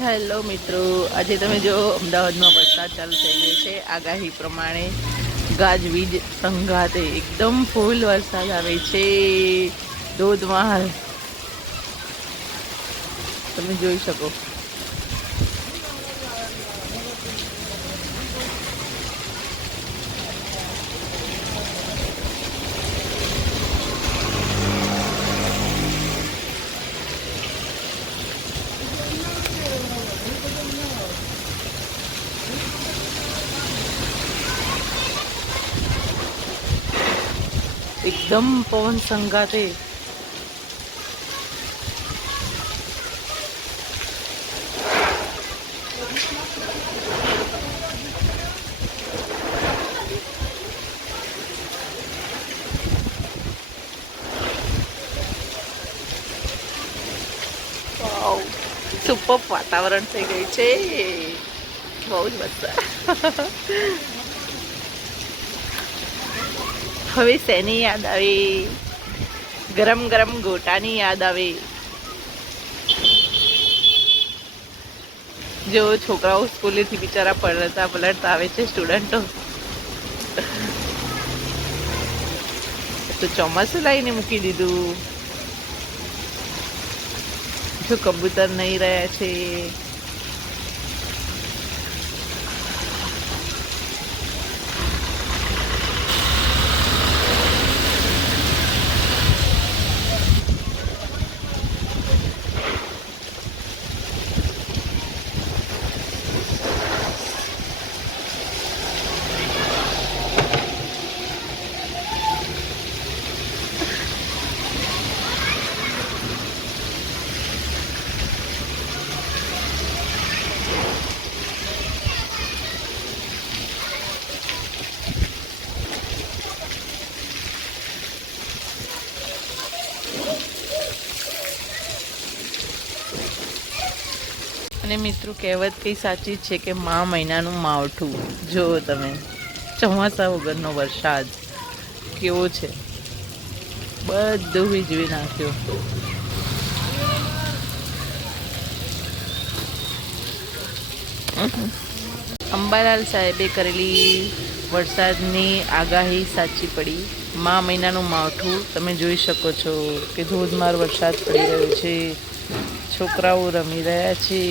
Hello મિત્રો, આજે તમે જો અમદાવાદમાં વરસાદ ચાલુ થઈ ગયો છે. આગાહી પ્રમાણે ગાજવીજ સંઘાતે એકદમ ફૂલ વરસાદ આવે છે. ધોધમાર તમે જોઈ શકો. એકદમ પવન સંગાતે સુપર વાતાવરણ થઈ ગયું છે. બહુ જ મસ્ત. હવે શેની યાદ આવે? ગરમ ગરમ ગોટાની યાદ આવે. જો છોકરાઓ સ્કૂલેથી બિચારા પલળતા પલળતા આવે છે, સ્ટુડન્ટો તો ચોમાસું લાવીને મૂકી દીધું. જો કબૂતર નહીં રહ્યા છે. અને મિત્રો, કહેવત કઈ સાચી જ છે કે મહિનાનું માવઠું. જો તમે ચોમાસા વગરનો વરસાદ કેવો છે, બધું વીજવી નાખ્યું. અંબાલાલ સાહેબે કરેલી વરસાદની આગાહી સાચી પડી. મહિનાનું માવઠું તમે જોઈ શકો છો કે ધોધમાર વરસાદ પડી રહ્યો છે. છોકરાઓ રમી રહ્યા છે.